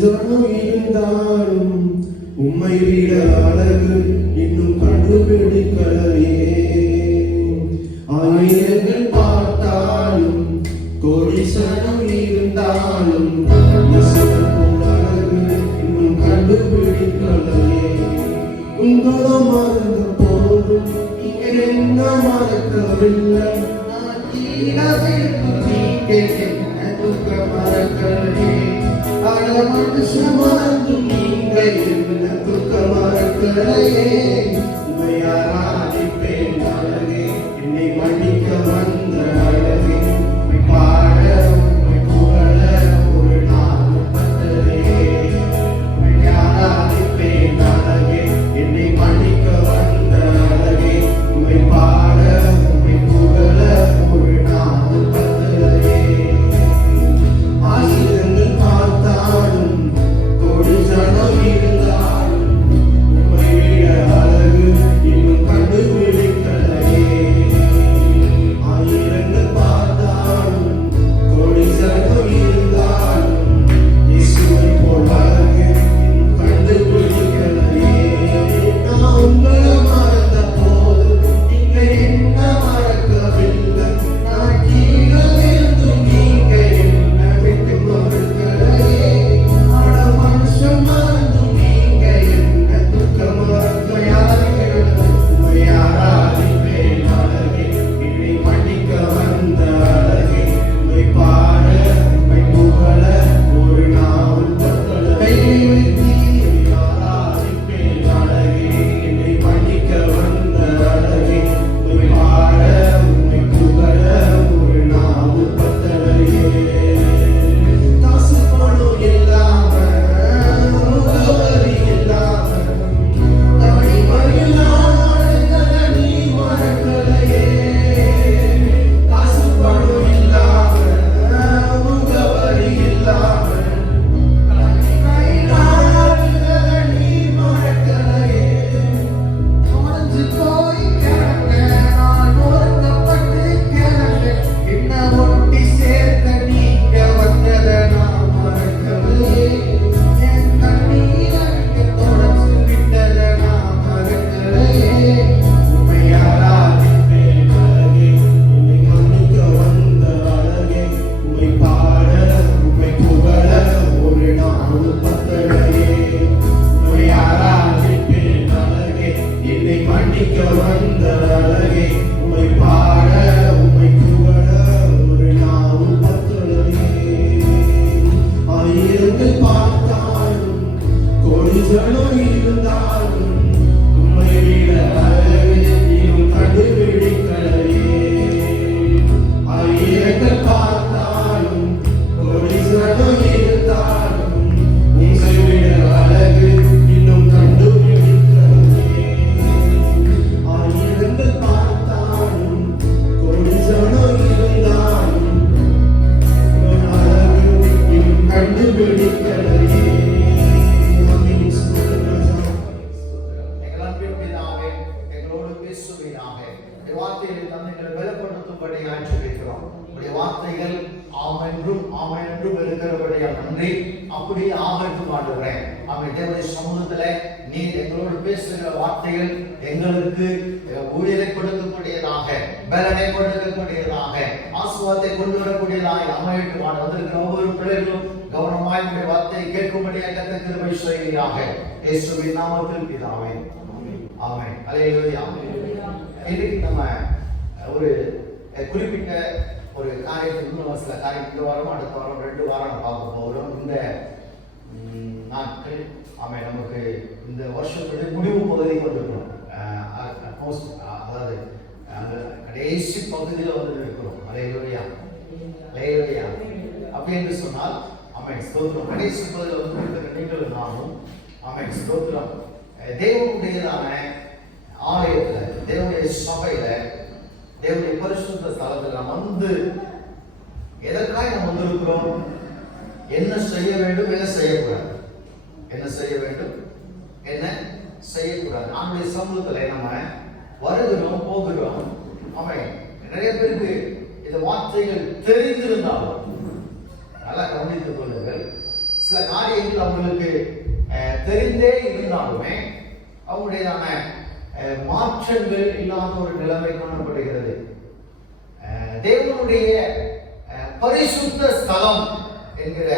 ஜனம் இருந்தாலும் உம்மை விட அழகு இன்னும் கண்டுபிடிக்கலையே. ஆயிரங்கள் பார்த்தாலும் கோடி சனம் இருந்தாலும் அழகு இன்னும் கண்டுபிடிக்கலையே. உங்களை மறந்த போதும் என்ன மறக்கவில்லை. மறந்தும் நீங்க என்ன துக்க மறக்கலையே. உமையாராதிப்பேன் அழகே, என்னை மன்னிக்க வந்த அழகே. பாட உண்மை புகழ ஒரு நாள் பத்தலையே. உமையாராதிப்பேன் அழகே, என்னை மன்னிக்க வந்த அழகே. உமை பாட உண்மை புகழ ஒரு நாள் பத்தலையே. ஆயிரங்கள் பார்த்தாலும் கோடி ஜனம் இருந்தாலும் உம்மை விட அழகு இன்னும் கண்டுபிடிக்கலையே. ஆயிரங்கள் பார்த்தாலும் கோடி ஜனம் இருந்தாலும் இயேசுவை போல் அழகு இன்னும் கண்டுபிடிக்கலையே. நான் உங்களை மறந்த போது நீங்க என்ன மறக்கவில்லை. நான் கீழே இருந்தும் நீங்க என்ன விட்டு மறுக்கலையே. ஆட மனுஷன் மறந்தும் நீங்க என்ன துக்க மறக்கலையே. உமையாராதிப்பேன் அழகே, என்னை மன்னிக்க வந்த அழகே. உமை பாட உமை புகழ ஒரு நாள் பத்தலையே. ஆராதிப்பேன் அழகே, என்னை மன்னிக்க வந்த அழகே. உமை பாட உமை புகழ ஒரு நாள் பத்தலையே. காசு பணம் இல்லாம முகவரி இல்லாம தனிமை இல்லாம நீ மறக்கலையே. காசு பணம் இல்லாம முகவரி இல்லாம தனிமை இல்லாம நீ மறக்கலையே. உடைஞ்சு போய் கிடக்க நான் ஒருக்கப்பட்டு கிடக்க. என்ன ஒட்டி சேர்த்த நீங்க வந்ததை நான் மறக்கலையே. என் கண்ணீரங்க தொடச்சு விட்டதை நான் மறக்கலையே. உமையாராதிப்பேன் அழகே, என்னை மன்னிக்க வந்த அழகே. உமை பாட உமை புகழ ஒரு நாள் பத்தலையே. உமையாராதிப்பேன் அழகே, என்னை மன்னிக்க வந்த அழகே. உமை பாட உமை புகழ ஒரு நாள் பத்தலையே. ஆயிரங்கள் பார்த்தாலும் கோடி ஜனம் இருந்தாலும் உம்மை விட அழகு இன்னும் கண்டுபிடிக்கலையே. ஆயிரங்கள் பார்த்தாலும் கோடி ஜனம் இருந்தாலும் உம்மை விட அழகு இன்னும் கண்டுபிடிக்கலையே. ஆயிரங்கள் பார்த்தாலும் கோடி ஜனம் இருந்தாலும் அழகு இன்னும் கண்டுபிடிக்கலையே. எங்கள் அன்பின் பிதாவே, எங்களோடு பேசுவீராக. இந்த வார்த்தைகளை தன்னை பலப்படுத்தும்படியாக ஜெபிக்கிறோம். உடைய வார்த்தைகள் ஆமென்றும் ஆமென்றும் இருக்கிறபடியால் நன்றி. அப்படியே ஆகட்டும் ஆண்டவரே. ஆமென். தேவனுடைய சமூகத்திலே நீர் எங்களோடு பேசுகிற வார்த்தைகள் எங்களுக்கு ஊழியரை கொடுக்கக்கூடியதாக, பலனை கொடுக்கக்கூடியதாக, ஆசீர்வாதத்தை கொண்டு வரக்கூடியதாக அமையட்டும். வந்திருக்கிற ஒவ்வொரு பிள்ளைகளும் கவனமாய் உடைய வார்த்தையை கேட்கும்படியாக கர்த்தர் கிருபை செய்வீராக. இயேசுவின் நாமத்தில் பிதாவே. ஆமென். அல்லேலூயா. இன்னைக்கு நம்ம ஒரு குறிப்பிட்ட ஒரு காரியத்துக்கு இன்னும் சில காரியம் இந்த வாரம் அடுத்த வாரம் 2 வாரம் பார்க்க போகிறோம். இந்த நாட்கள் ஆமென் நமக்கு இந்த வருஷத்துடைய முடிவு பகுதிக்கு வந்திருக்கிறோம். அதாவது அந்த கடைசி பகுதியில் வந்து இருக்கிறோம். அல்லேலூயா. அல்லேலூயா. அப்படி என்று சொன்னால் ஆமென் ஸ்தோத்திரம். கடைசி பகுதியில் வந்து இருக்கிற நீங்களும் நானும் ஆமென் ஸ்தோத்திரம். தேவனுடையதான ஆலயத்துல, தேவனுடைய சபையில, தேவனுடைய பரிசுத்த ஸ்தலத்துல நாம் வந்து எதற்காக நாம் வந்திருக்கிறோம்? என்ன செய்ய வேண்டும், என்ன செய்யக்கூடாது, என்ன செய்ய வேண்டும், என்ன செய்யக்கூடாது. நம்முடைய சமூகத்துல நம்ம வருகிறோம் போகிறோம். ஆமென். நிறைய பேருக்கு இந்த வார்த்தைகள் தெரிந்திருந்தாலும் நல்லா கவனித்துக் கொள்ளுங்கள். சில காரியங்கள் அவங்களுக்கு தெரிந்தே இருந்தாலுமே அவங்களுடையதான மாற்றங்கள் இல்லாத ஒரு நிலைமை காணப்படுகிறது. தேவனுடைய பரிசுத்த ஸ்தலம் என்கிற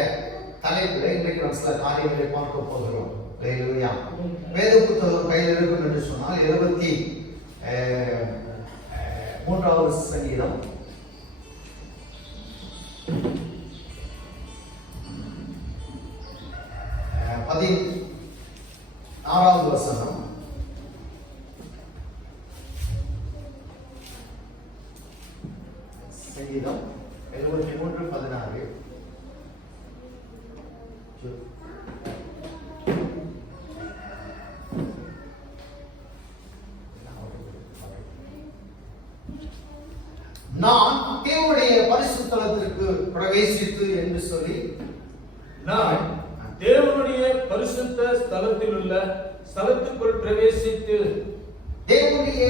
தலைப்பில் இன்றைக்கு நாம் சில காரியங்களை பார்க்க போகிறோம். அல்லேலூயா. வேத புத்தகம் கையில் இருக்கும் என்று சொன்னால் 23வது சங்கீதம் 16வது வசனம். சங்கீதம் 73:16. நான் தேவனுடைய பரிசுத்தலத்திற்கு பிரவேசித்து என்று சொல்லி, நான் தேவனுடைய பரிசுத்த ஸ்தலத்தில் உள்ள ஸ்தலத்துக்குள் பிரவேசித்து, தேவனுடைய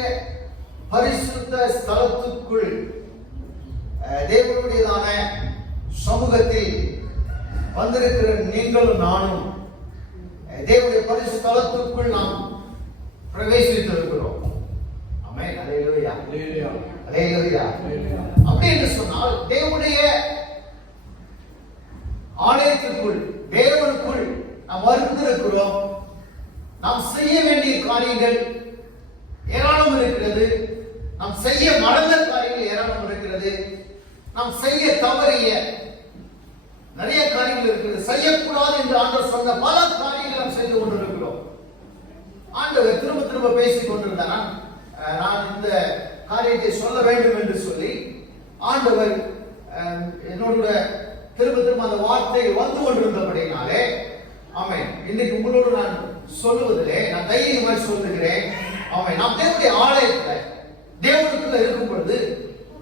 பரிசுத்த ஸ்தலத்துக்குள் தேவனுடையதான சமூகத்தில் வந்திருக்கிற நீங்களும் நானும் தேவனுடைய பரிசுத்த ஸ்தலத்துக்குள் நாம் பிரவேசித்து இருக்கிறோம். ஆமென். அல்லேலூயா. அல்லேலூயா. அல்லேலூயா. அப்படி என்று சொன்னால் தேவனுடைய ஆலயத்திற்குள் தேவனுக்குள் நாம் வந்திருக்கிறோம். நாம் செய்ய வேண்டிய காரியங்கள் ஏராளம் இருக்கிறது. நாம் செய்ய மறந்த காரியங்கள் ஏராளம் இருக்கிறது. நாம் செய்ய தவறிய நிறைய காரியங்கள் இருக்கிறது. செய்யக்கூடாது என்று ஆண்டவர் சொன்ன பல காரியங்கள் நாம் செய்து கொண்டிருக்கிறோம். ஆண்டவர் திரும்ப திரும்ப பேசிக் கொண்டிருந்தார். நான் இந்த காரியத்தை சொல்ல வேண்டும் என்று சொல்லி ஆண்டவர் என்னோட திரும்ப திரும்ப அந்த வார்த்தை வந்து கொண்டிருந்தபடினாலே, ஆமென், இன்னைக்கு உங்களோடு நான் சொல்லுவதிலே நான் தைரியமாய் சொல்லுகிறேன். ஆமென். நாம் தேவனுடைய ஆலயத்துல தேவனுக்குள்ள இருக்கும் பொழுது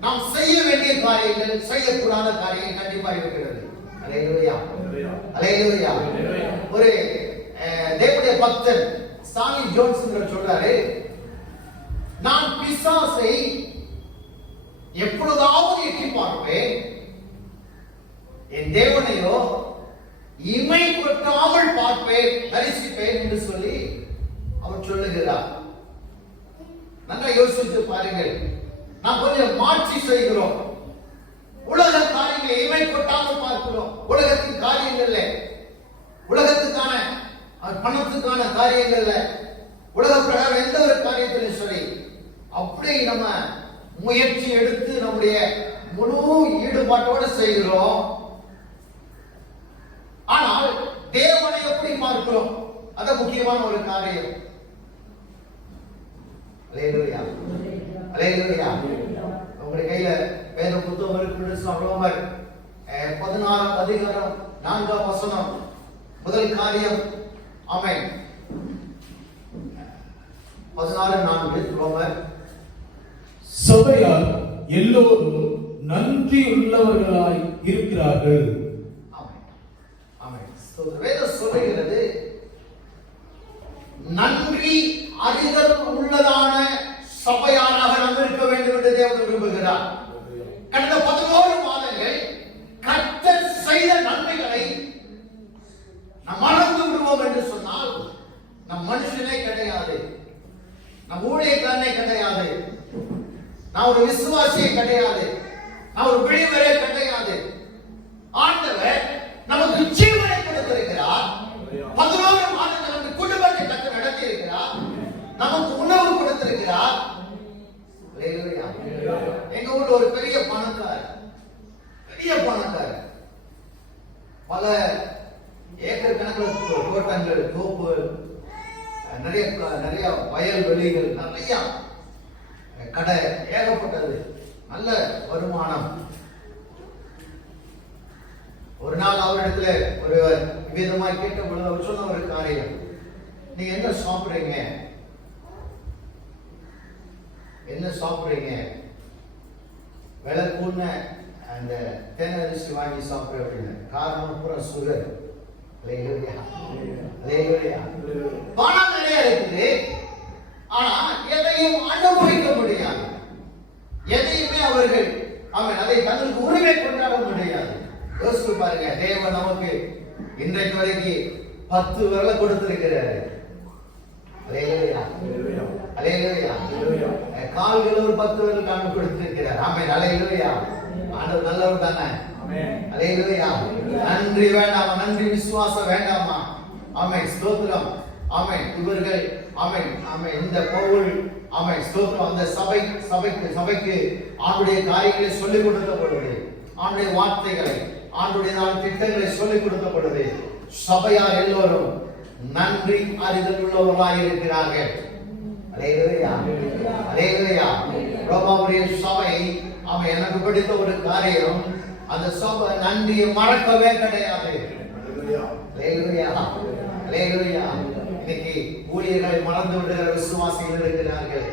நாம் செய்ய வேண்டிய காரியங்கள், செய்யக்கூடாத காரியங்கள் கண்டிப்பா இருக்கிறது. அல்லேலூயா. அல்லேலூயா. ஒரு தேவனுடைய பக்தன் ஸ்டாலி ஜோன்ஸ் சொல்றாரு, நான் பிசாசை எப்பொழுதாவது எட்டி பார்ப்பேன், என் தேவனையோ இமை கொட்டாமல் பார்ப்பேன், தரிசிப்பேன் என்று சொல்லி அவர் சொல்லுகிறார். நல்லா யோசித்து பாருங்கள். நாம் கொஞ்சம் மாற்றி செய்கிறோம். உலக காரியங்களை இமை கொட்டாமல் பார்க்கிறோம். உலகத்தின் காரியங்கள்ல, உலகத்துக்கான பணத்துக்கான காரியங்கள்ல, உலக பிரகாரம் எந்த ஒரு காரியத்திலும் சரி அப்படி நம்ம முயற்சி எடுத்து நம்முடைய முழு ஈடுபாட்டோடு செய்கிறோம். ஆனால் தேவனை எப்படி பார்க்கிறோம்? அது முக்கியமான ஒரு காரியம். அல்லேலூயா. அல்லேலூயா. உங்களுடைய கையில வேத புத்தகம் இருக்கு. ரோமர் 16 அதிகாரம் 4 வசனம் முதல் காரியம். ஆமென். 16:4 ரோமர். சபையார் எல்லோரும் நன்றி உள்ளவர்களாய் இருக்கிறார்கள். வேதம் சொல்லுகிறது, நன்றி அறிதல் உள்ளதான சபையாராக நாம் இருக்க வேண்டும் என்று தேவன் விரும்புகிறார். கடந்த 11 மாதங்கள் கர்த்தர் செய்த நன்மைகளை நாம் மறந்து விடுவோம் என்று சொன்னால் நம் மனுஷனே கிடையாது, நம் ஊழியக்காரனே கிடையாது, நான் ஒரு விசுவாசியே கிடையாது, நான் ஒரு பிழிவரே கிடையாது. ஆண்டவர் நமக்கு ஜீவனை கொடுத்திருக்கிறார். 11 மாதங்கள் நமக்கு குடும்பத்தை கற்று நடத்தி இருக்கிறார். நமக்கு உணவு கொடுத்திருக்கிறார். எங்க ஊர்ல ஒரு பெரிய பணக்காரர், பல ஏக்கர் கணக்கில் தோட்டங்கள், தோப்பு, நிறைய வயல்வெளிகள், நிறைய கடை, ஏகப்பட்டது, நல்ல வருமானம். ஒரு நாள் அவரிடத்துல ஒரு விதமாய் கேட்ட பொழுது அவர் சொன்ன ஒரு காரியம், நீங்க என்ன சாப்பிடுறீங்க, என்ன சாப்பிடுறீங்க? விலை கூடின அந்த தேனை அரிசி வாங்கி சாப்பிடுற அப்படின்னு. காரணம் பூரா சுகர். பணம் நிறைய இருக்குது, ஆனா எதையும் அனுபவிக்க முடியாது, எதையுமே அவர்கள் அதை தங்களுக்கு உரிமை கொண்டாட முடியாது. யோசித்து பாருங்க, தேவன் நமக்கு இன்றைக்கு 10 விரல கொடுத்திருக்கிறாரு. அல்லேலூயா, அல்லேலூயா. கால்கள் ஒரு 10 விரல் காண கொடுத்திருக்கிறார். ஆமென், அல்லேலூயா. ஆண்டவர் நல்லவர் தானே. அல்லேலூயா. நன்றி வேண்டாமா? நன்றி விசுவாசம் வேண்டாமா? ஆமென், ஸ்தோத்திரம். ஆமென். இவர்கள் ஆமென், ஆமென். இந்த பவுல் ஆமென், ஸ்தோத்திரம். அந்த சபைக்கு ஆண்டுடைய காரியங்களை சொல்லிக் கொடுக்கப்படுது. ஆண்டுடைய வார்த்தைகளை, ஆண்டுடைய திட்டங்களை சொல்லிக் கொடுக்கப்படுது. சபையார் எல்லோரும் நன்றி அறிதல் உள்ளவர்களாக இருக்கிறார்கள். அல்லேலூயா, அல்லேலூயா. ரோமாபுரிய சபை ஆமென், எனக்கு பிடித்த ஒரு காரியம், அந்த சபை நன்றியை மறக்கவே கிடையாது. அல்லேலூயா, அல்லேலூயா. இன்னைக்கு ஊழியர்களை மறந்து விடுகிற விசுவாசிகள் இருக்கிறார்கள்.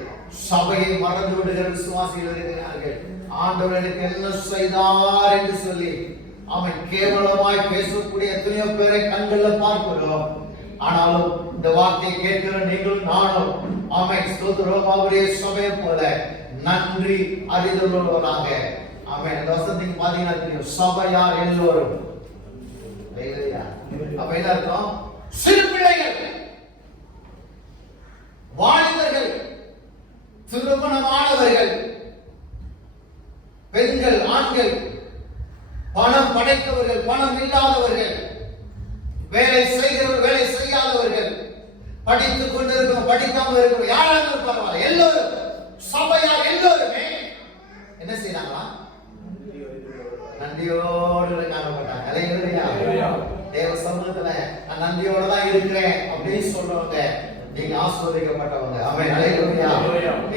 சபையை மறந்து விடுகிற விசுவாசிகள் இருக்கிறார்கள். ஆண்டவர் எனக்கு என்ன செய்தார் என்று சொல்லி அவன் கேவலமாய் பேசக்கூடிய எத்தனையோ பேரை கண்கள்ல பார்க்கிறோம். ஆனாலும் இந்த வார்த்தையை கேட்கிற நீங்களும் நானும் ஆமென், ஸ்தோத்திரம். அவருடைய சபையை போல நன்றி அறிதலுள்ளவராக ஆமென். இந்த வசனத்துக்கு பாத்தீங்கன்னா தெரியும், சபையார் எல்லோரும். அப்ப என்ன அர்த்தம்? சிறு பிள்ளைகள், வாலிபர்கள், திருமணமானவர்கள், பெண்கள், ஆண்கள், பணம் படைத்தவர்கள், பணம் இல்லாதவர்கள், வேலை செய்கிறவர்கள், வேலை செய்யாதவர்கள், படித்துக் கொண்டிருக்கிறோம், படிக்காமல் இருக்கிறோம், யாராலும் பரவாயில்ல, எல்லோரும் சபையார் எல்லோருமே என்ன செய்யறாங்களா? நன்றியோடு காணப்பட்டாங்க. அல்லேலூயா. தேவ சமூகத்துல நான் நன்றியோட தான் இருக்கிறேன் அப்படின்னு சொல்றவங்க நீங்க ஆசீர்வதிக்கப்பட்டவங்க. ஆமென், அல்லேலூயா.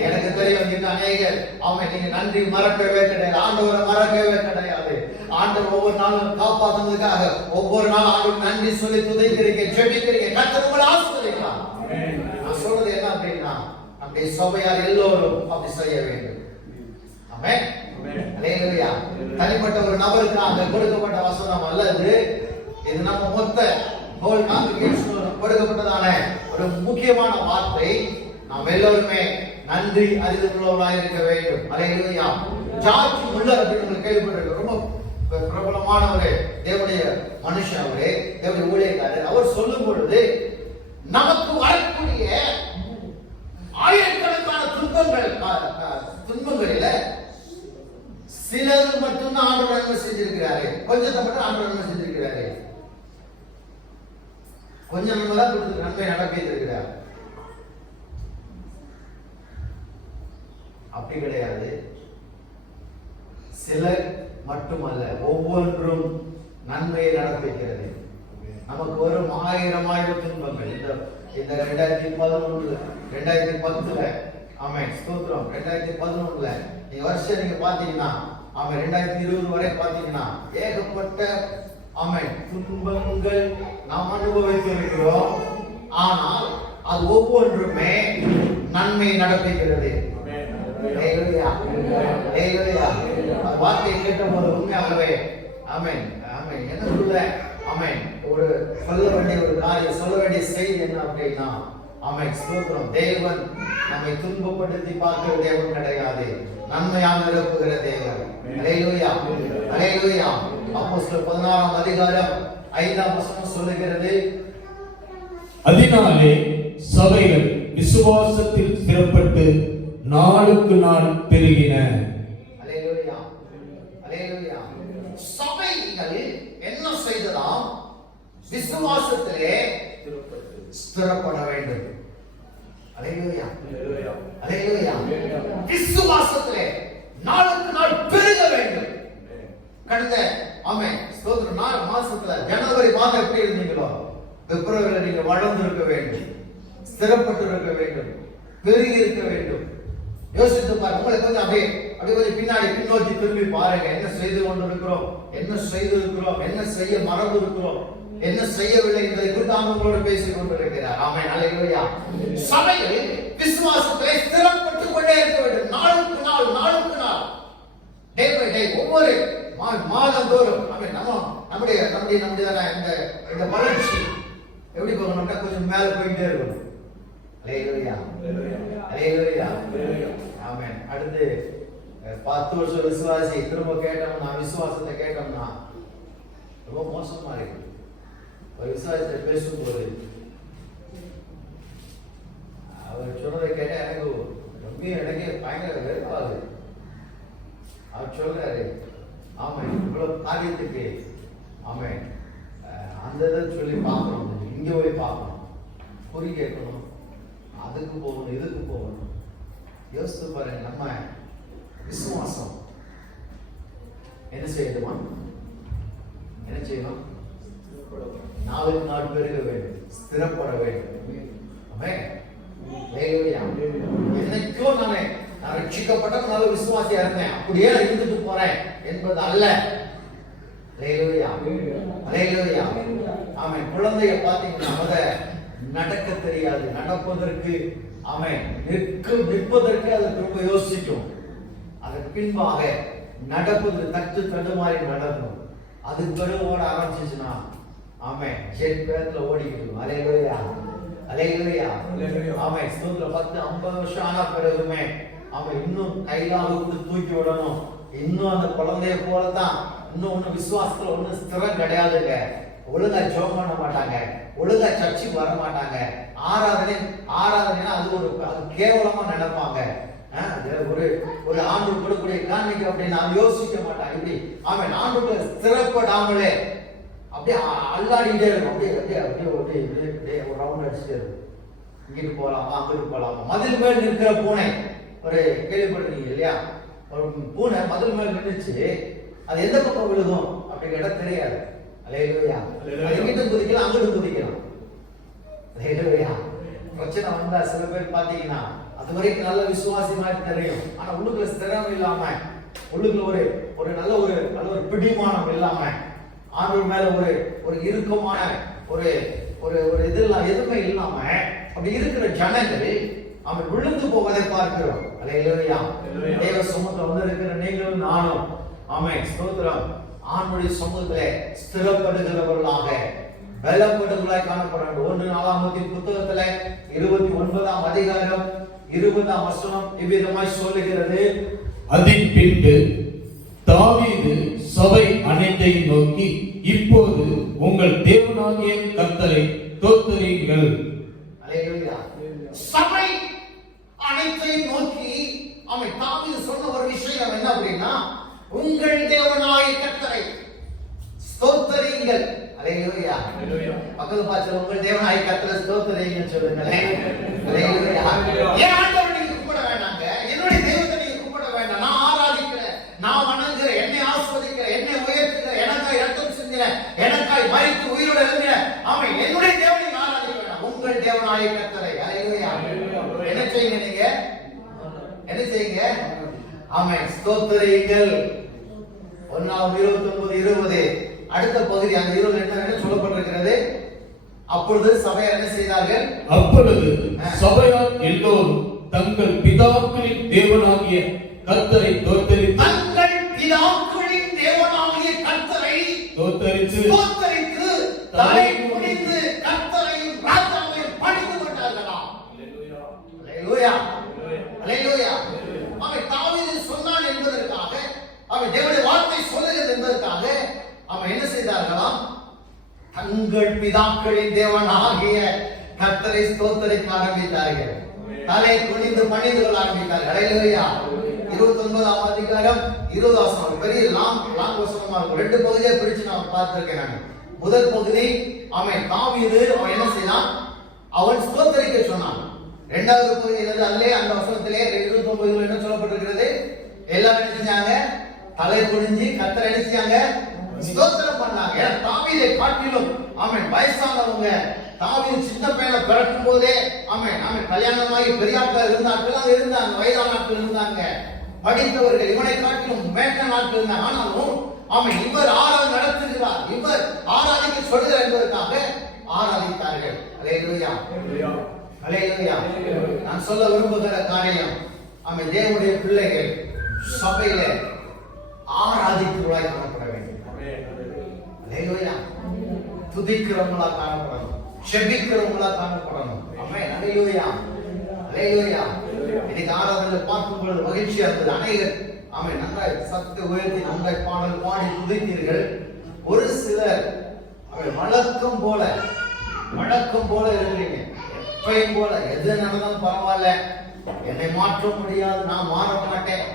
எனக்கு தெரியும் இந்த அநேகர் ஆமென், நீங்க நன்றி மறக்கவே கிடையாது, ஆண்டவரை மறக்கவே கிடையாது. ஆண்டவர் ஒவ்வொரு நாளும் காப்பாத்துறதுக்காக ஒவ்வொரு நாளும் ஆண்டவர் நன்றி சொல்லி துதிக்கிறீங்க, ஜெபிக்கிறீங்க. கர்த்தர் உங்களை ஆசீர்வதிக்கலாம். நான் சொல்றது என்ன அப்படின்னா, நம்முடைய சபையார் எல்லோரும் அப்படி செய்ய வேண்டும். ஆமென், அல்லேலூயா. தனிப்பட்ட ஒரு நபருக்காக கொடுக்கப்பட்ட வசனம் அல்ல இது. இது நம்ம மொத்த ஹோல் காங்கிரிகேஷன் கொடுக்கப்பட்டதான ஒரு முக்கியமான வார்த்தை. நாம் எல்லோருமே நன்றி அறிதலுள்ளவர்களாக இருக்க வேண்டும். அல்லேலூயா. ஜார்ஜ் முல்லர் அப்படின்னு கேள்விப்பட்டிருக்க, ரொம்ப பிரபலமானவரே, தேவனுடைய மனுஷன், அவரே தேவனுடைய ஊழியக்காரர். அவர் சொல்லும் பொழுது, நமக்கு வரக்கூடிய ஆயிரக்கணக்கான துன்பங்களில சிலது மட்டும்தான் ஆண்டவர் நன்மை செஞ்சிருக்கிறாரு, கொஞ்சத்தை மட்டும் ஆண்டவர் நன்மை செஞ்சிருக்கிறாரு. கொஞ்சம் நன்மை தான் கொடுத்து நன்மை நடப்பித்திருக்கிறார். அப்படி கிடையாது. சிலர் மட்டுமல்ல, ஒவ்வொன்றும் நன்மையை நடப்பிக்கிறது. நமக்கு வரும் ஆயிரம் துன்பங்கள் இந்த 2011 2010 ஆமென், ஸ்தோத்திரம். 2011 நீங்க வருஷம் நீங்க பாத்தீங்கன்னா ஆமென், 2020 வரை பாத்தீங்கன்னா ஏகப்பட்ட ஆமென் துன்பங்கள் நாம் அனுபவித்திருக்கிறோம். ஆனால் அது ஒவ்வொன்றுமே நன்மை நடப்பிக்கிறது. அல்லேலூயா, அல்லேலூயா. வார்த்தையை கேட்டபோது உண்மையாகவே ஆமென், ஆமென். எனக்குள்ள ஆமென் ஒரு சொல்ல வேண்டிய ஒரு காரியம், சொல்ல வேண்டிய செய்தி என்ன அப்படின்னா, ஆமென், ஸ்தோத்திரம். தேவன் நம்மை துன்பப்படுத்தி பார்க்கிற தேவன் கிடையாது, நன்மையாக நிரப்புகிற தேவன். அல்லேலூயா, அல்லேலூயா. அப்போஸ்தலர் 16ஆம் அதிகாரம் 5ஆம் வசனம் சொல்லுகிறது, அதனாலே சபைகள் விசுவாசத்தில் ஸ்திரப்பட்டு நாளுக்கு நாள் பெருகின. அல்லேலூயா, அல்லேலூயா. சபைகள் என்ன செய்ததாம்? விசுவாசத்திலே ஸ்திரப்பட வேண்டும். அல்லேலூயா, அல்லேலூயா. விசுவாசத்திலே நாளுக்கு நாள் பெருக வேண்டும். கடந்த ஆமென், ஸ்தோத்திரம், மாசத்துல ஜனவரி மாதம் எப்படி இருந்தீங்களோ பிப்ரவரியில நீங்க வளர்ந்து இருக்க வேண்டும், ஸ்திரப்பட்டு இருக்க வேண்டும், பெருகி இருக்க வேண்டும். யோசித்து பாருங்க. உங்களை கொஞ்சம் அப்படியே கொஞ்சம் பின்னாடி பின்னோக்கி திரும்பி பாருங்க. என்ன செய்து கொண்டிருக்கிறோம், என்ன செய்திருக்கிறோம், என்ன செய்ய மறந்து இருக்கிறோம், என்ன செய்யவில்லை என்பதை குறித்து ஆண்டவரோடு பேசிக் கொண்டிருக்கிறார். ஆமென், அல்லேலூயா. சபையில் விசுவாசத்திலே ஸ்திரப்பட்டு கொண்டே இருக்க வேண்டும். நாளுக்கு நாள், நாளுக்கு நாள், டே பை டே, ஒவ்வொரு மாதந்தோறும் நம்முடைய இந்த வளர்ச்சி எப்படி போகணும்னா கொஞ்சம் மேல போயிட்டே இருக்கணும். அல்லேலூயா, அல்லேலூயா, ஆமென். அடுத்து 10 வருஷம் விசுவாசி திரும்ப கேட்டோம்னா, விசுவாசத்தை கேட்டோம்னா ரொம்ப மோசமா இருக்கு. ஒரு விசுவாசத்தை பேசும்போது அவர் சொல்றதை கேட்டா எனக்கே பயங்கர வெறுப்பாகுது. அவர் சொல்றாரு, ஆமா இவ்வளவு காரியத்துக்கு ஆமா அந்த இதை சொல்லி பார்க்கணும், இங்க போய் பார்க்கணும், குறி கேட்கணும், அதுக்கு போகணும், இதுக்கு போகணும். யோசித்து பாருங்க, நம்ம விசுவாசம் என்ன செய்யணுமா? என்ன செய்யணும்? நாளுக்கு நாள் பெருக வேண்டும், ஸ்திரப்பட வேண்டும். என்னைக்கோ நான் ரட்சிக்கப்பட்ட நல்ல விசுவாசியா இருந்தேன், அப்படியே இருந்துட்டு போறேன் என்பது அல்ல. அவன் குழந்தைய பாத்தீங்கன்னா நடக்க தெரியாது, நடப்பதற்கு அவன் நிற்பதற்கு அதை ரொம்ப யோசிக்கும். அதற்கு பின்பாக நடப்பது தட்டு தடுமாறி நடக்கும். அது பெருவோட ஆரம்பிச்சுன்னா ஆமென் ஜெட் பேர்ல ஓடிக்கிட்டு. அல்லேலூயா அல்லேலூயா ஆமென். ஸ்தோத்திரம். 10-50 வருஷம் ஆன பிறகுமே அவன் இன்னும் கையிலாக விட்டு தூக்கி விடணும். இன்னும் அந்த குழந்தைய போலதான், இன்னும் விசுவாசத்துல ஒன்னும் ஸ்திரம் கிடையாதுங்க. ஒழுங்கா ஜெபம் பண்ண மாட்டாங்க, ஒழுங்கா சர்ச்சுக்கு வர மாட்டாங்க. ஆராதனை அது கேவலமா நினைப்பாங்க. ஒரு ஆண்டு கொடுக்கக்கூடிய காணிக்கை அப்படின்னு யோசிக்க மாட்டாங்க. இப்படி அவன் ஆண்டுக்குள்ள ஸ்திரப்படாமலே அப்படியே அல்லாடிட்டே இருக்கும். அப்படியே ஒரு ரவுண்ட் அடிச்சுட்டே இருக்கும். இங்கிட்டு போலாமா, அங்கிட்டு போலாமா. மதில் மேல் நிற்கிற பூனை ஒரு கேள்விப்படுறீங்க இல்லையா? ஒரு பூனை மதில் மேல் நின்றுச்சு, அது எந்த பக்கம் விழுகும் அப்படி கேட்டா தெரியாது. அல்லேலூயா. இங்கிட்டு குதிக்கலாம், அங்கிட்டு குதிக்கலாம். அல்லேலூயா. பிரச்சனை வந்தா சில பேர் பாத்தீங்கன்னா அது வரைக்கும் நல்ல விசுவாசி மாதிரி தெரியும், ஆனா உள்ளுக்குள்ள ஸ்திரம் இல்லாம, உள்ளுக்குள்ள ஒரு நல்ல ஒரு பிடிமானம் இல்லாம, ஆண்டவர் மேல ஒரு இறுக்கமான ஒரு இதெல்லாம் எதுவுமே இல்லாம அப்படி இருக்கிற ஜனங்கள் அவன் விழுந்து போவதை பார்க்கிறோம். அல்லேலூயா. தேவ சமூகத்துல வந்து இருக்கிற நீங்களும் நானும் ஆமென் ஸ்தோத்திரம் ஆண்டவருடைய சமூகத்திலே ஸ்திரப்படுகிறவர்களாக பலப்படுவர்களாய் காணப்பட வேண்டும். 1 நாளாகமத்தின் புத்தகத்துல 29ஆம் அதிகாரம் 20ஆம் வசனம் இவ்விதமாய் சொல்லுகிறது. அதன் பின்பு தாவீது சபை அனைத்தையும் நோக்கி, இப்போது உங்கள் தேவனாகிய கர்த்தரை ஸ்தோத்திரியுங்கள். அல்லேலூயா. சபை அனைத்தையும் நோக்கி அவன் தாவீது சொன்ன ஒரு விஷயம் என்ன அப்படின்னா, உங்கள் தேவனாகிய கர்த்தரை ஸ்தோத்திரியுங்கள். அல்லேலூயா. பக்கத்து பாச்சல உங்கள் தேவனாகிய கர்த்தரை ஸ்தோத்திரியுங்கன்னு சொல்லுங்க. அல்லேலூயா. ஏன் ஆண்டவரை நீங்க கூப்பிட வேண்டாங்க? என்னுடைய தெய்வத்தை நீங்க கூப்பிட வேண்டாம். நான் ஆராதிக்கிறேன், நான் வணங்குறேன், என்னை ஆஸ்வதிக்கிறேன், என்னை உயர்த்துகிறேன், எனக்காய் ரத்தம் சிந்தினேன், எனக்காய் மரித்து உயிரோடு எழுந்தினேன். ஆமென். என்னுடைய தேவனை ஆராதிக்க வேண்டாம், உங்கள் தேவனாகிய கர்த்தரை. அல்லேலூயா. என்ன செய்யுங்க நீங்க? என்ன செய்யுங்க? ஆமென் ஸ்தோத்திரியுங்கள். 1:29-20 அடுத்த பகுதி அந்த 20 என்ன சொல்லப்பட்டிருக்கிறது? அப்பொழுது சபையார் என்ன செய்தார்கள்? அப்பொழுது சபையார் எல்லோரும் தங்கள் பிதாக்களின் தேவனாகிய கர்த்தரை ஸ்தோத்திரித்து, தங்கள் பிதாக்களின் தேவனாகிய கர்த்தரை ஸ்தோத்திரித்து தலை குனிந்து கர்த்தரையும் ராஜாவையும் பணிந்து கொண்டார்களாம். அல்லேலூயா. அல்லேலூயா. அவன் தாவீது சொன்னான் என்பதற்காக, அவன் தேவனுடைய வார்த்தை சொல்லுகிறது என்பதற்காக அவன் என்ன செய்தார்களாம்? தங்கள் பிதாக்களின் தேவனாகிய கர்த்தரை ஸ்தோத்திரிக்க ஆரம்பித்தார்கள். தலை குனிந்து பணிந்து கொள்ள ஆரம்பித்தார்கள். அல்லேலூயா. 29ஆம் அதிகாரம் 20 வசனம் பெரிய லாங் வசனமா இருக்கும். 2 பகுதியா பிரிச்சு நான் பார்த்திருக்கேன். நான் முதல் பகுதி அவன் தாவீது அவன் என்ன செய்தான்? அவன் ஸ்தோத்திரிக்க சொன்னான். இரண்டாவது பகுதி அல்லே அந்த வசனத்திலே 29 என்ன சொல்லப்பட்டிருக்கிறது? எல்லாரும் என்ன செஞ்சாங்க? தலை குனிஞ்சு கர்த்தரை என்ன செஞ்சாங்க? ஸ்தோத்திரம் பண்ணாங்க. தாவீதை காட்டிலும் ஆமென் வயசானவங்க, தாவீது சின்ன பையனை பிறக்கும் போதே ஆமென் கல்யாணமாகி பெரியாட்கள் இருந்தாங்க, வயதான ஆட்கள் இருந்தாங்க, படித்தவர்கள் இவனை காட்டிலும் மேட்ட நாட்கள் இருந்தாங்க. ஆனாலும் ஆமென் இவர் ஆராதனை நடத்துகிறார், இவர் ஆராதிக்க சொல்கிறார் என்பதற்காக ஆராதித்தார்கள். அல்லேலூயா. அல்லேலூயா. நான் சொல்ல விரும்புகிற காரியம், ஆமென் தேவனுடைய பிள்ளைகள் சபையில ஆராதிக்கிறவர்களாய் காணப்பட வேண்டும். அல்லேலூயா. துதிக்கிறவங்களா காணப்படணும், செபிக்கிறவங்களா காணப்படணும். ஆமென். அல்லேலூயா. அல்லேலூயா. இன்னைக்கு ஆராதனை பார்க்கும் பொழுது மகிழ்ச்சியா இருந்தது. அநேகர் ஆமென் நன்றாய் சத்து உயர்த்தி நன்றாய் பாடல் பாடி துதித்தீர்கள். ஒரு சிலர் வழக்கம் போல இருக்கிறீங்க. எப்பயும் போல எது நடந்தாலும் பரவாயில்ல, என்னை மாற்ற முடியாது, நான் மாற மாட்டேன்,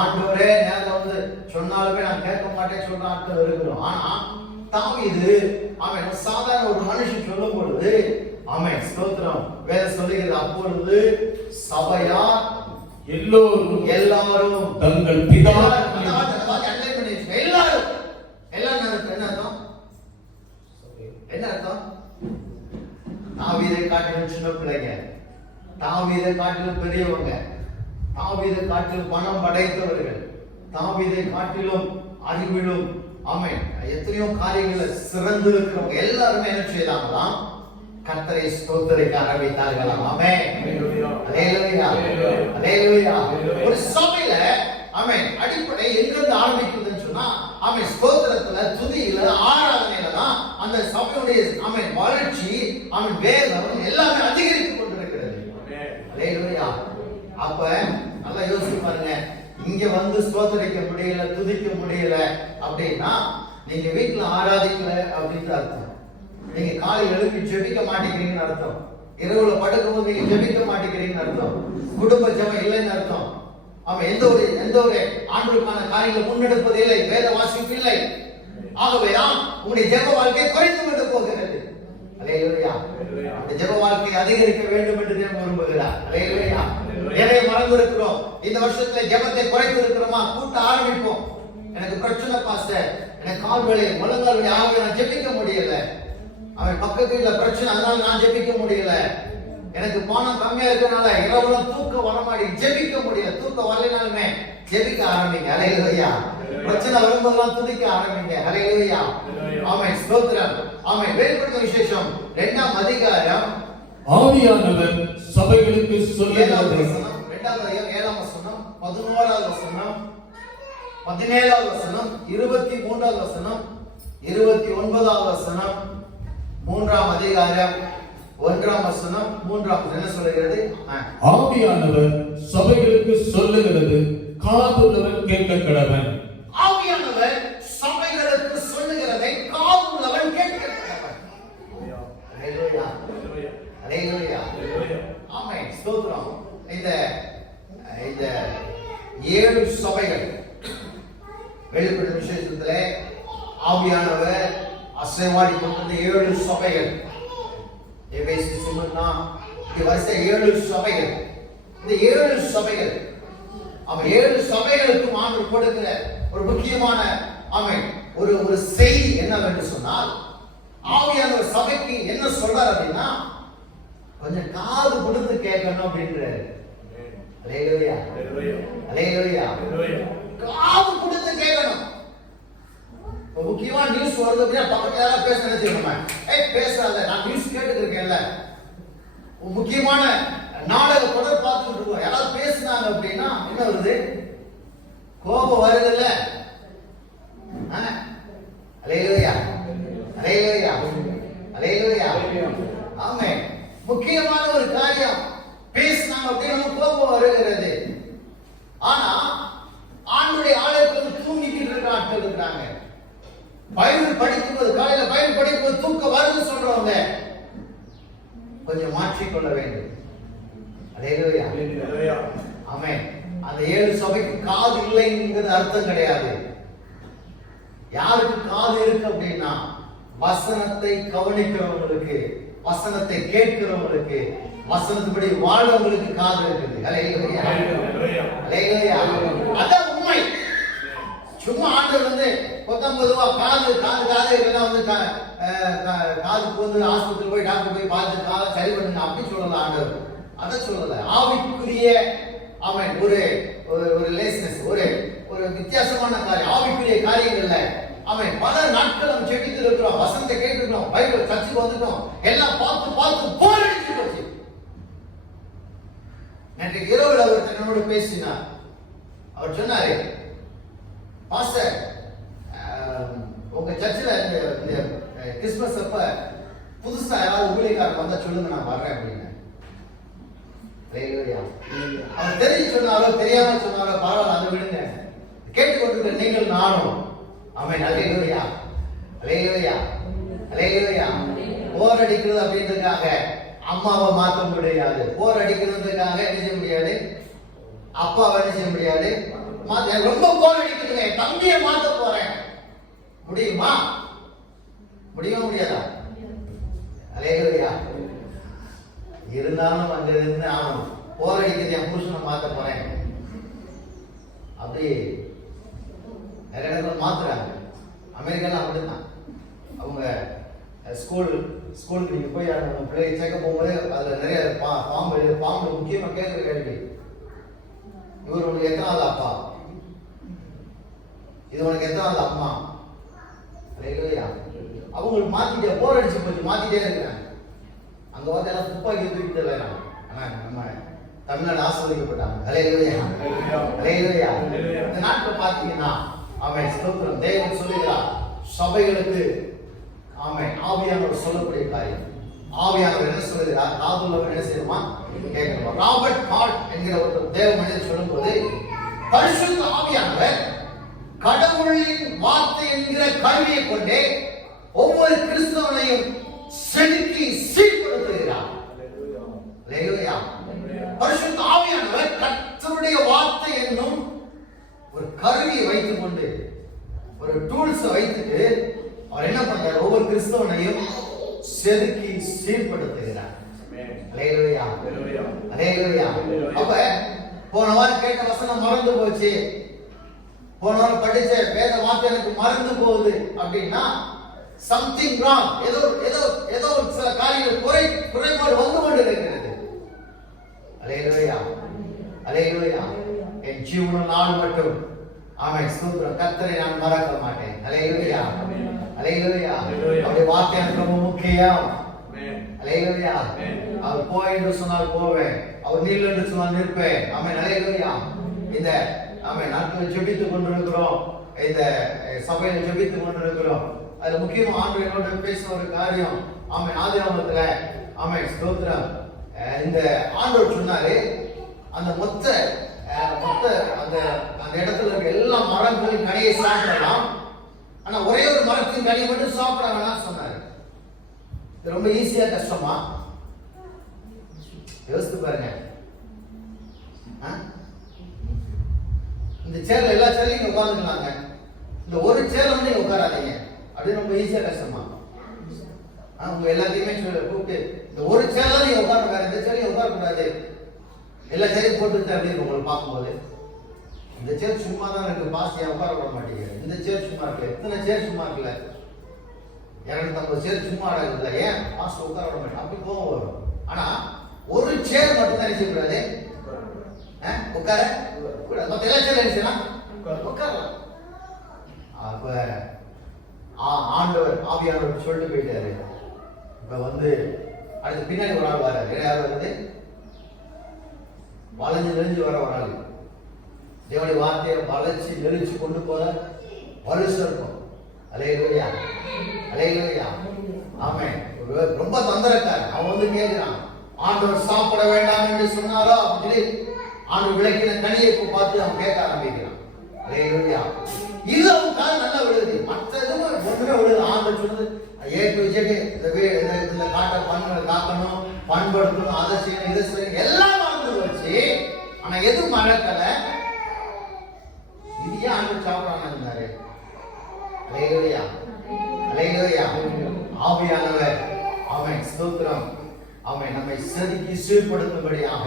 ஆண்டவரே நேரம் வந்து சொன்னாலுமே நான் கேட்க மாட்டேன் சொல்ற ஆட்கள் இருக்கிறோம். ஆனா தாவீது அவன் சாதாரண ஒரு மனுஷன் சொல்லும் பொழுது அவன் ஸ்தோத்திரம் வேதம் சொல்லுகிறது, அப்பொழுது சபையார் எல்லாரும் தங்கள் பிதா என்ன அர்த்தம்? தாவீதை காட்டிலும் சின்ன பிள்ளைங்க, தாவீதை காட்டிலும் பெரியவங்க, தாவீதை காட்டிலும் பணம் படைத்தவர்கள், தாவீதை காட்டிலும் அறிவிலும் ஆமென் எத்தனையோ காரியங்களை சிறந்து இருக்கிறவங்க எல்லாருமே என்ன செய்தாங்களாம்? கர்த்தரை ஸ்தோத்திரிக்க ஆரம்பித்தார்களாம். ஆமென். அல்லேலூயா. அல்லேலூயா. ஒரு சபையில ஆமென் அடிப்படை எங்கிருந்து ஆரம்பிக்குதுன்னு சொன்னா ஆமென் ஸ்தோத்திரத்துல, துதியில, ஆராதனையில தான் அந்த சபையுடைய ஆமென் வளர்ச்சி, ஆமென் வேகம் எல்லாமே அதிகரித்துக் கொண்டிருக்கிறது. அல்லேலூயா. அப்ப நல்லா யோசிச்சு பாருங்க, இங்க வந்து ஸ்தோத்திரிக்க முடியல, துதிக்க முடியல அப்படின்னா நீங்க வீட்டுல ஆராதிக்கல அப்படின்னு அர்த்தம். நீங்க காலையில் எழுப்பி ஜெபிக்க மாட்டேங்கிறீங்கன்னு அர்த்தம். இரவுல படுக்கும் போது நீங்க ஜெபிக்க மாட்டேங்கிறீங்கன்னு அர்த்தம். குடும்ப ஜெபம் இல்லைன்னு அர்த்தம். அவன் எந்த ஒரு ஆண்டுக்கான காரியங்களை முன்னெடுப்பது இல்லை, வேத வாசிப்பு இல்லை. ஆகவேதான் உங்களுடைய ஜெப வாழ்க்கை குறைந்து கொண்டு போகிறது. அல்லேலூயா. அந்த ஜெப வாழ்க்கை அதிகரிக்க வேண்டும் என்று தேவன் விரும்புகிறார். அல்லேலூயா. எதை மறந்து இருக்கிறோம்? இந்த வருஷத்துல ஜெபத்தை குறைத்து இருக்கிறோமா? கூட்ட ஆரம்பிப்போம். எனக்கு பிரச்சனை பாஸ்டர், எனக்கு கால் வலி, முழங்கால் வலி, ஆகவே நான் ஜெபிக்க முடியல. அவன் பக்கத்துல இல்ல பிரச்சனை, அதனால நான் ஜெபிக்க முடியல. எனக்கு பணம் கம்மியா இருக்கனால இரவுல தூக்கம் வரமாடி ஜெபிக்க முடியல. தூக்கம் வரலனாலுமே ஜெபிக்க ஆரம்பிங்க. அல்லேலூயா. பிரச்சனை வரும்போதெல்லாம் துதிக்க ஆரம்பிங்க. அல்லேலூயா. ஆமென். ஸ்தோத்திரம். ஆமென். வெளிப்படுத்தின விசேஷம் 2ஆம் அதிகாரம் ஆவியானவர் சபைகளுக்கு சொல்லுகிறது. 2ஆம் அதிகாரம் 7ஆம் வசனம், 11ஆவது வசனம், 17ஆவது வசனம், 23ஆவது வசனம், 29ஆவது வசனம், 3ஆம் அதிகாரம் 1ஆம் வசனம், 3ஆம் என்ன சொல்லுகிறது? ஆவியானவர் சபைகளுக்கு சொல்லுகிறது, காதுள்ளவன் கேட்க கடவன். ஆவியானவர் சபைகளுக்கு சொல்லுகிறதை காதுள்ளவன் கேட்க கடவன். அல்லேலூயா. அல்லேலூயா. ஆமென். ஸ்தோத்திரம். இந்த 7 சபைகள் வெளிப்படுத்தின விசேஷத்திலே ஆவியானவர் அசைவாடி கொண்டிருந்த 7 சபைகள், எபேசு, சிமிர்னா, இந்த வரிசை 7 சபைகள். இந்த 7 சபைகள் அவன் 7 சபைகளுக்கும் ஆண்டவர் கொடுக்கிற ஒரு முக்கியமான ஆமென் ஒரு செய்தி என்னவென்று சொன்னால், ஆவியானவர் சபைக்கு என்ன சொல்றார் அப்படின்னா, கொஞ்சம் காது கொடுத்து கேட்கணும் அப்படின்றாரு. அல்லேலூயா. அல்லேலூயா. காது கொடுத்து கேட்கணும். முக்கியமா நியூஸ் வருது அப்படின்னா பக்கத்துல யாராவது பேசுறேன்னு செய்யணுமா? பேசாத, நான் நியூஸ் கேட்டுட்டு இருக்கேன்ல. முக்கியமான நாடக தொடர் பார்த்துட்டு இருக்கோம், யாராவது பேசுனாங்க அப்படின்னா என்ன வருது? கோபம் வருதுல்ல. அல்லேலூயா. அல்லேலூயா. அல்லேலூயா. ஆமென். முக்கியமான ஒரு காரியம் பேசினாங்க அப்படின்னு கோபம் வருகிறது. ஆனா ஆண்டுடைய ஆலயத்தில் தூங்கிக்கிட்டு இருக்கிற ஆட்கள் இருக்கிறாங்க. பைபிள் படிக்கும்போது, காலையில பைபிள் படிக்கும்போது தூக்கம் வருதுன்னு சொல்றவங்க கொஞ்சம் மாற்றிக்கொள்ள வேண்டும். அல்லேலூயா. ஆமென். அந்த 7 சபைக்கு காது இல்லைங்கிறது அர்த்தம் கிடையாது. யாருக்கு காது இருக்கு அப்படின்னா, வசனத்தை கவனிக்கிறவங்களுக்கு, வசனத்தை கேட்கிறவங்களுக்கு, வசனத்துப்படி வாழ்றவங்களுக்கு காது இருக்குது. அல்லேலூயா. அல்லேலூயா. அதான் உண்மை. சும்மா ஆண்டவர் வந்து 19 காது இதெல்லாம் வந்து காதுக்கு வந்து ஆஸ்பத்திரி போய் டாக்டர் போய் பார்த்து காதை சரி பண்ணுங்க அப்படி சொல்லல ஆண்டவர். அதை சொல்லல. ஆவிக்குரிய அவன் ஒரு லேஸ்னஸ், ஒரு வித்தியாசமான காரியம், ஆவிக்குரிய காரியங்கள்ல அவன் பல நாட்கள் அவன் செபித்து இருக்கிறோம், வசனத்தை கேட்டுக்கிறோம், பைபிள் சர்ச்சுக்கு வந்துட்டோம், எல்லாம் பார்த்து போர் அடிச்சு போச்சு. நேற்று இரவுல அவர் தன்னோடு பேசினார். அவர் சொன்னாரு, பாஸ்டர் உங்க சர்ச்சில் இந்த கிறிஸ்துமஸ் அப்ப புதுசா யாராவது ஊழியக்காரர் வந்தா சொல்லுங்க, நான் வர்றேன் அப்படின்னு. அவர் தெரிஞ்சு சொன்னாரோ தெரியாம சொன்னாரோ பரவாயில்ல, அதை விடுங்க. கேட்டுக்கொண்டிருக்கிற நீங்கள் நானும். ஆமென். அல்லேலூயா. அல்லேலூயா. அல்லேலூயா. போர் அடிக்கிறது அப்படின்றதுக்காக அம்மாவை மாற்ற முடியாது. போர் அடிக்கிறதுக்காக என்ன செய்ய முடியாது, அப்பாவை என்ன செய்ய முடியாது. ரொம்ப போர் அடிக்குதுங்க, தம்பியை மாத்த போறேன், முடியுமா? முடியவும் முடியாதா? அல்லேலூயா. இருந்தாலும் அங்க இருந்து ஆகணும். போர் அடிக்கிறது, என் புருஷனை மாத்த போறேன் அப்படி நிறைய இடத்துல மாத்துறாங்க. அமெரிக்கால அப்படிதான். அவங்க ஸ்கூலுக்கு நீங்க போய் அவங்க பிள்ளையை சேர்க்க போகும்போது அதுல நிறைய பாம்பு முக்கியமா கேட்கிற கேள்வி, இவர் உனக்கு எத்தனாவது அப்பா, இது உனக்கு எத்தனாவது அம்மா? அல்லேலூயா. அவங்களுக்கு மாத்திட்டே, போர் அடிச்சு போச்சு, மாத்திட்டே இருக்கிறாங்க. அங்க வந்து எல்லாம் துப்பாக்கி தூக்கிட்டு இல்லைறாங்க. ஆனா நம்ம தமிழ்நாடு ஆசீர்வதிக்கப்பட்டாங்க. அல்லேலூயா. அல்லேலூயா. இந்த நாட்டில் பார்த்தீங்கன்னா ஆமென் ஸ்தோத்திரம், தேவன் சொல்லுகிறார் சபைகளுக்கு ஆமென் ஆவியானவர் சொல்லக்கூடிய காரியம். ஆவியானவர் என்ன சொல்லுகிறார், காதுள்ளவர் என்ன செய்யணுமா கேட்கணும். ராபர்ட் ஹார்ட் என்கிற ஒரு தேவ மனிதர் சொல்லும்போது, பரிசுத்த ஆவியானவர் கடவுளின் வார்த்தை என்கிற கருவியை கொண்டே ஒவ்வொரு கிறிஸ்தவனையும் செதுக்கி சீர்படுத்துகிறார். அல்லேலூயா. பரிசுத்த ஆவியானவர் கர்த்தருடைய வார்த்தை என்னும் ஒரு கருவியை வைத்துக் கொண்டு, ஒரு டூல்ஸ் வைத்துட்டு அவர் என்ன பண்றார், ஒவ்வொரு கிறிஸ்தவனையும் செதுக்கி சீர்படுத்துகிறார். அல்லேலூயா. அல்லேலூயா. அப்ப போன வாரம் கேட்ட வசனம் மறந்து போச்சு, போன வாரம் படிச்ச வேத வார்த்தை எனக்கு மறந்து போகுது அப்படின்னா சம்திங் ராங், ஏதோ ஏதோ ஏதோ சில காரியங்கள் குறைபாடு வந்து கொண்டு இருக்கிறது. அல்லேலூயா. அல்லேலூயா. என் ஜீவன நாள் மட்டும் ஆமென் ஸ்தோத்திரம் கர்த்தரை நான் மறக்க மாட்டேன். அல்லேலூயா. அல்லேலூயா. அவருடைய வார்த்தை எனக்கு ரொம்ப முக்கியம். அல்லேலூயா. அவர் போய் என்று சொன்னால் போவேன், அவர் நில் என்று சொன்னால் நிற்பேன். ஆமென். அல்லேலூயா. இந்த ஆமென் நாட்களில் ஜெபித்துக் கொண்டிருக்கிறோம், இந்த சபையில் ஜெபித்துக் கொண்டிருக்கிறோம். அதுல முக்கியமா ஆண்டவர் என்னோட பேசின ஒரு காரியம், ஆமென் ஆதியாகமத்துல ஆமென் ஸ்தோத்திரம், இந்த ஆண்டவர் சொன்னாரு அந்த மொத்த அந்த இடத்துல இருக்க எல்லா மரங்களின் கனியை சாப்பிடலாம், ஆனா ஒரே ஒரு மரத்தின் கனி மட்டும் சாப்பிட வேணாம் சொன்னாரு. இது ரொம்ப ஈஸியா கஷ்டமா யோசித்து பாருங்க. இந்த சேர்ல எல்லா சேர்லையும் உட்காந்துக்கலாங்க, இந்த ஒரு சேர்ல வந்து உட்காராதீங்க. அது ரொம்ப ஈஸியா கஷ்டமா? உங்க எல்லாத்தையுமே கூப்பிட்டு இந்த ஒரு சேர்ல நீங்க உட்கார, வேற எந்த சேர்லையும் உட்கார கூடாது, எல்லா சேரையும் போட்டு அப்படின்னு உங்களை பார்க்கும்போது இந்த சேர் சும்மா தான் இருக்கு, பாசியா உட்கார விட மாட்டேங்குது. இந்த சேர் சும்மா இருக்கு, எத்தனை சேர் சும்மா இருக்குல்ல, 250 சேர் சும்மா அடங்குதுல, ஏன் பாஸ் உட்கார விட மாட்டேன், அப்படி கோவம் வரும். ஆனா ஒரு சேர் மட்டும் தான் செய்யக்கூடாது, உட்கார கூடாது, மற்ற எல்லா சேர் என்ன செய்யலாம், உட்காரலாம். அப்ப ஆண்டவர் ஆவியானவர் சொல்லிட்டு போயிட்டாரு. இப்ப வந்து அடுத்து பின்னாடி ஒரு ஆள் வராரு. யார் வருது? வளைஞ்சு நெளிஞ்சு வர ஒரு ஆள். தேவனுடைய வார்த்தையை வளைச்சு நெளிச்சு கொண்டு போற வருஷம் இருக்கும். அல்லேலூயா. அல்லேலூயா. ஆமென். ரொம்ப தந்திரக்காரன். அவன் வந்து கேட்கிறான், ஆண்டவர் சாப்பிட வேண்டாம் என்று சொன்னாரோ அப்படின்னு ஆண்டவர் விளக்கின கனியை பார்த்து அவன் கேட்க ஆரம்பிக்கிறான். அல்லேலூயா. இது அவன் காலம் நல்லா விழுது, மற்ற எதுவும் ஒன்றுமே விழுது. ஆண்டவர் சொன்னது இந்த காட்டை காக்கணும், பண்படுத்தணும், அதை செய்யணும், இதை செய்யணும், எல்லாம் மறந்து வச்சு. ஆனா எதுவும் மறக்கல. இது ஏன் ஆண்டவர் சாப்பிடாம இருந்தாரு? அல்லேலூயா. அல்லேலூயா. ஆவியானவர் ஆமென் ஸ்தோத்திரம் ஆமென் நம்மை செதுக்கி சீர்படுத்தும்படியாக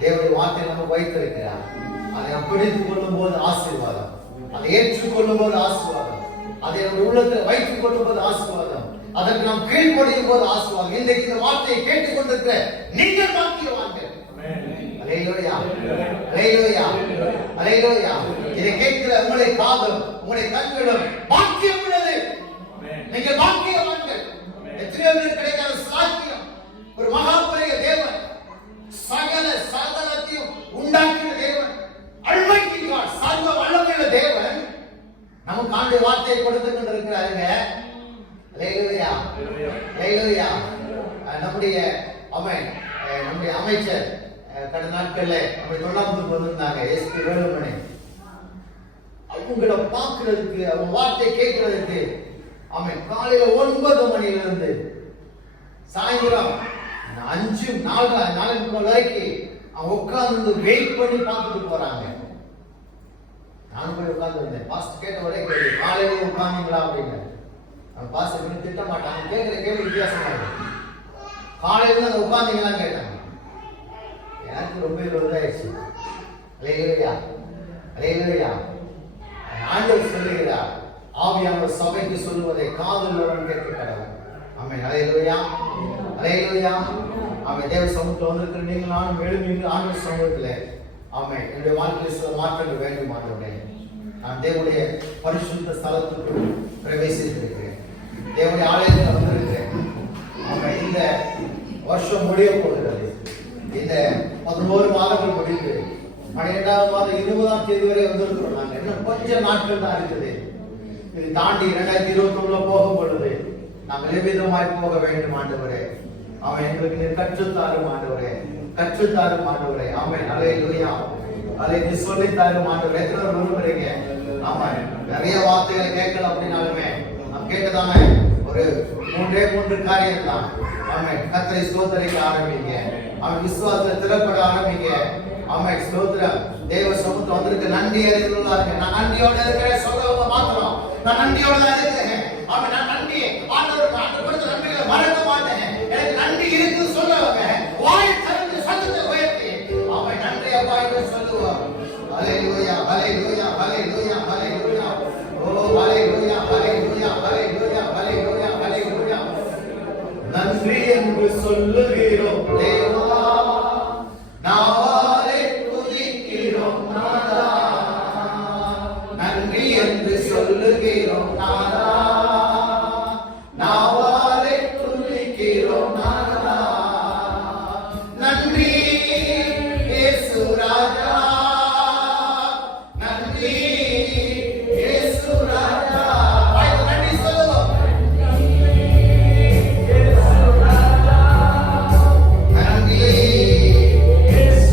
தேவனுடைய வார்த்தை நம்ம வைத்திருக்கிறார். அதை நாம் பிடித்துக் கொள்ளும் போது ஆசீர்வாதம், அதை ஏற்றுக்கொள்ளும் போது ஆசீர்வாதம், அதை நம்ம உள்ளத்தில் வைத்துக் கொள்ளும் போது ஆசீர்வாதம், அதற்கு நாம் கீழ்ப்படியும் போது ஆசீர்வாதம். இன்றைக்கு இந்த வார்த்தையை கேட்டுக் கொண்டிருக்கிற நீங்கள் பாக்கியவான்கள். அல்லேலூயா. அல்லேலூயா. அல்லேலூயா. இதை கேட்கிற உங்களுடைய காதும் உங்களுடைய கண்களும் பாக்கியம் உள்ளது. நீங்கள் பாக்கியவான்கள். எத்தனையோ பேர் கிடைக்காத சாக்கியம். ஒரு மகா பெரிய தேவன், சகல சகலத்தையும் உண்டாக்கின தேவன், அல்மைட்டி காட், சர்வ வல்லமையுள்ள தேவன் நமக்கு ஆண்டு வார்த்தையை கொடுத்து கொண்டிருக்கிறாருங்க. அல்லேலூயா. அல்லேலூயா. நம்முடைய அமைச்சர் கடந்த நாட்கள்ல நம்ம தொழிலாளத்துக்கு வந்திருந்தாங்க, எஸ்பி வேலுமணி. அவங்கள பார்க்கிறதுக்கு, அவங்க வார்த்தை கேட்கறதுக்கு ஆமென். காலையில 9 மணியிலிருந்து சாயந்தரம் 5-4 வரைக்கும் அவங்க உட்கார்ந்து வெயிட் பண்ணி பார்த்துட்டு போறாங்க. நானும் போய் உட்கார்ந்துருந்தேன். பாஸ்டர் கேட்ட ஒரே கேள்வி, காலையில உட்கார்ந்தீங்களா அப்படின்னு. பாஸ்டர் இப்படி திட்ட மாட்டாங்க, கேட்கிற கேள்வி வித்தியாசமா இருக்கு. காலையில அங்க உட்கார்ந்தீங்களான்னு கேட்டாங்க. எனக்கு ரொம்ப இதாயிடுச்சு. அல்லேலூயா, அல்லேலூயா. ஆண்டவர் சொல்லுகிறார், ஆவியானவர் சபைக்கு சொல்லுவதை காதுள்ளவன் கேட்க கடவுள். ஆமென். அல்லேலூயா, அல்லேலூயா. ஆமென். தேவ சமூகத்தில் வந்திருக்கிற நீங்கள் நான் மேலும் ஆண்டவர் சமூகத்தில் ஆமென் என்னுடைய வாழ்க்கையில் சில மாற்றங்கள் வேண்டும் ஆண்டவரே. நான் தேவனுடைய பரிசுத்த ஸ்தலத்துக்கு பிரவேசித்திருக்கிறேன். தேவனுடைய ஆலயத்தில் வந்திருக்கிறேன். ஆமென். இந்த வருஷம் முடிய போகிறது. இந்த 11 மாதங்கள் முடிந்து 12ஆம் மாதம் 20ஆம் தேதி வரை வந்திருக்கிறோம். நாங்கள் இன்னும் கொஞ்சம் நாட்கள் தான் இருக்குது. இது தாண்டி 2021 போகும் பொழுது நாங்கள் எவ்விதமாய் போக வேண்டும் ஆண்டவரே. அவன் எங்களுக்கு நீர் கற்றுத்தாரும் ஆண்டவரே, கற்றுத்தாரும் ஆண்டவரே. ஆமென். அல்லேலூயா. அதை நீ சொல்லித்தாரும் ஆண்டவரே. எத்தனை விரும்புறீங்க? ஆமாம், நிறைய வார்த்தைகளை கேட்கல அப்படின்னாலுமே நாம் கேட்டதானே ஒரு 3 காரியம் தான். ஆமென். கர்த்தரை ஸ்தோத்திரிக்க ஆரம்பிங்க. அவன் விசுவாசத்தை திறப்பட ஆரம்பிங்க. ஆமென். ஸ்தோத்திரம். தேவ சமூகத்தில் வந்திருக்க நன்றி அறிந்துள்ளார்கள். நான் நன்றியோட இருக்கிறேன் சொல்றவங்க மாத்திரம் நான் நன்றியோட தான் இருக்கிறேன். அவன் நான் நன்றி ஆண்டவர் கொடுத்த நன்றிகளை மறக்க மாட்டேன். எனக்கு நன்றி இருக்குது சொல்றவங்க வாய் திறந்து சத்தத்தை உயர்த்தி அவன் நன்றி அப்பா என்று சொல்லுவார். ஹல்லேலூயா, ஹல்லேலூயா, ஹல்லேலூயா, ஹல்லேலூயா. ஓ ஹல்லேலூயா, ஹல்லேலூயா, ஹல்லேலூயா, ஹல்லேலூயா, ஹல்லேலூயா. நன்றி என்று சொல்லுகிறோம் தேவா, நாவாலே துதிக்கிறோம் நாதா. நன்றி என்று சொல்லுகிறோம் நாதா, நாவாலே துதிக்கிறோம் நாதா. நன்றி இயேசு ராஜா, நன்றி இயேசு ராஜா. நன்றி சொல்லுவோம். நன்றி இயேசு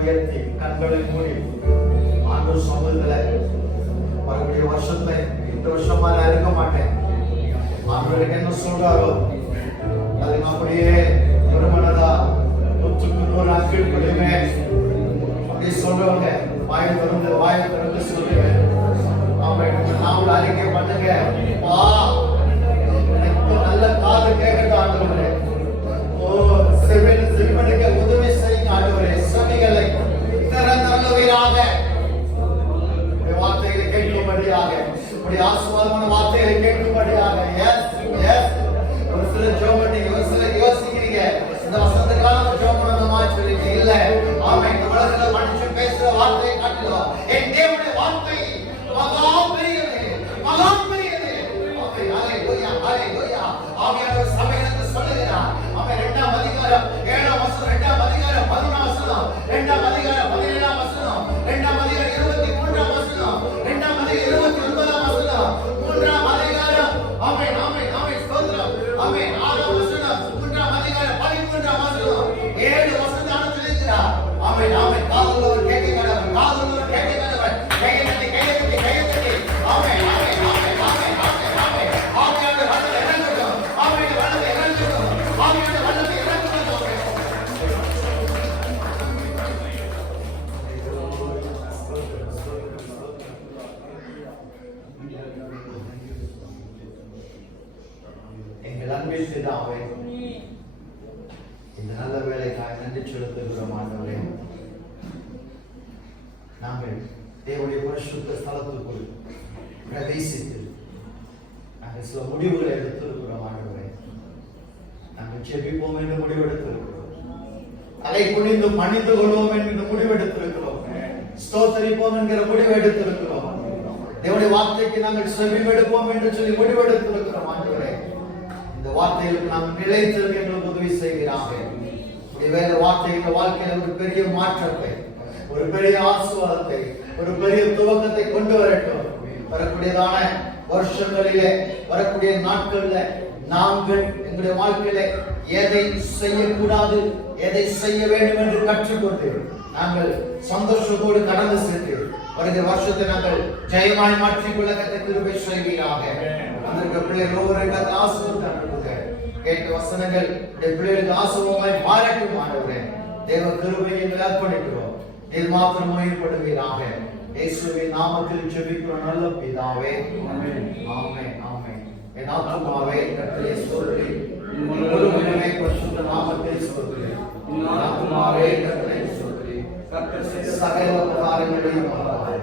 உயர்த்தி கண்களை மூடி ஆண்டவர் சமூகத்துல வரக்கூடிய வருஷத்தை இந்த வருஷமா நான் இருக்க மாட்டேன், ஆண்டவருக்கு என்ன சொல்றாரோ அது அப்படியே திருமணதா 100 நாட்கள் கொடுவேன் அப்படி சொல்றவங்க வாயை திறந்து சொல்லுங்க. நாமளும் அறிக்கை பண்ணுங்க. எனக்கு நல்ல காது கேட்கட்டும் ஆண்டவரே. செவினுக்கு உதவி செய்யுங்க ஆண்டவரே. செவிகளை திறந்தருளுவீராக. வார்த்தைகளை கேட்கும்படியாக, இப்படி ஆசீர்வாதமான வார்த்தைகளை கேட்கும்படியாக. ஒரு சில ஜோமட்டிங்க, ஒரு சில யோசிக்கிறீங்க இந்த வசந்த காலம் ஜோம் பண்ணணுமா சொல்லிட்டு இல்ல. ஆமென். இந்த உலகத்துல மனுஷன் பேசுற வார்த்தையை காட்டிலும் என் தேவனுடைய வார்த்தை மகா பெரியது, மகா பெரியது. ஆமென். ஹalleluya, ஹalleluya. ஆவியானவர் சபைகளுக்கு சொல்லுகிறார். ஆமென். 2ஆம் அதிகாரம் 7ஆம் வசனம், 2ஆம் அதிகாரம் 11ஆம் வசனம், 2ஆம் அதிகாரம் 17ஆம் வசனம், 2ஆம் அதிகாரம் 23ஆம் வசனம், 2ஆம் அதிகாரம் 29ஆம் வசனம், 3ஆம் அதிகாரம் ஆமென் ஆமென் ஆமென் ஸ்தோத்திரம். ஆமென். 6ஆம் வசனம், 3ஆம் அதிகாரம் 13ஆம் வசனம், 7 வசனம் சொல்லுகிறார். ஆமென் ஆமென். காதுள்ளவர் கேட்கிறவர், காதுள்ளவர் கேட்கிறவர். கையெழுத்தி கையெழுத்தி கையெழுத்தி. ஆமென் ஆமென் ஆமென் ஆமென் ஆமென் ஆமென். ஆவியானவர் வல்லமை இறங்கட்டும். ஆவியானவர் வல்லமை இறங்கட்டும். ஆவியானவர் வல்லமை இறங்கட்டும். எங்கள் அன்பின் பிதாவே, இந்த நல்ல வேலைக்காக நன்றி செலுத்துகிறோம் ஆண்டவரே. நாங்கள் தேவனுடைய பரிசுத்த ஸ்தலத்துக்குள் பிரவேசித்து நாங்கள் சில முடிவுகளை எடுத்திருக்கிறோம் ஆண்டவரே. நாங்கள் ஜெபிப்போம் என்று முடிவெடுத்திருக்கிறோம். தலை குனிந்து பணிந்து கொள்வோம் என்று முடிவெடுத்திருக்கிறோம். ஸ்தோத்தரிப்போம் என்கிற முடிவெடுத்திருக்கிறோம். தேவனுடைய வார்த்தைக்கு நாங்கள் செவிமடுப்போம் என்று சொல்லி முடிவெடுத்திருக்கிறோம் ஆண்டவரே. இந்த வார்த்தைகளுக்கு நாம் நிலைத்திருக்க எங்களுக்கு உதவி செய்கிறாங்க. வேத வார்த்தை இந்த வாழ்க்கையில ஒரு பெரிய மாற்றத்தை, ஒரு பெரிய ஆசீர்வாதத்தை, ஒரு பெரிய துவக்கத்தை கொண்டு வரட்டும். வரக்கூடியதான வருஷங்களிலே, வரக்கூடிய நாட்கள்ல நாங்கள் எங்களுடைய வாழ்க்கையில எதை செய்யக்கூடாது, எதை செய்ய வேண்டும் என்று கற்றுக்கொண்டு நாங்கள் சந்தோஷத்தோடு கடந்து சென்று வருகிற வருஷத்தை நாங்கள் ஜெயமாய் மாற்றிக்கொள்ள கிருபை செய்வீராக. அந்த பிள்ளைகள் ஒவ்வொரு ஆசீர்வாதம் கேட்ட வசனங்கள் பிள்ளைகளுக்கு ஆசீர்வாதமாய் மாறட்டும் ஆண்டவரே. தேவ கிருபையை அர்ப்பணிக்கிறோம். நீர் மாத்திரம் மகிமைப்படுவீராக. இயேசுவின் நாமத்தில் ஜெபிக்கிறோம் நல்ல பிதாவே. ஆமென் ஆமென் ஆமென். என் ஆத்துமாவே கர்த்தரை ஸ்தோத்திரி, முழு மனமே பரிசுத்த நாமத்தை ஸ்தோத்திரி. என் ஆத்துமாவே கர்த்தரை ஸ்தோத்திரி, கர்த்தர் சகல உபகாரங்களையும் மறவாதே.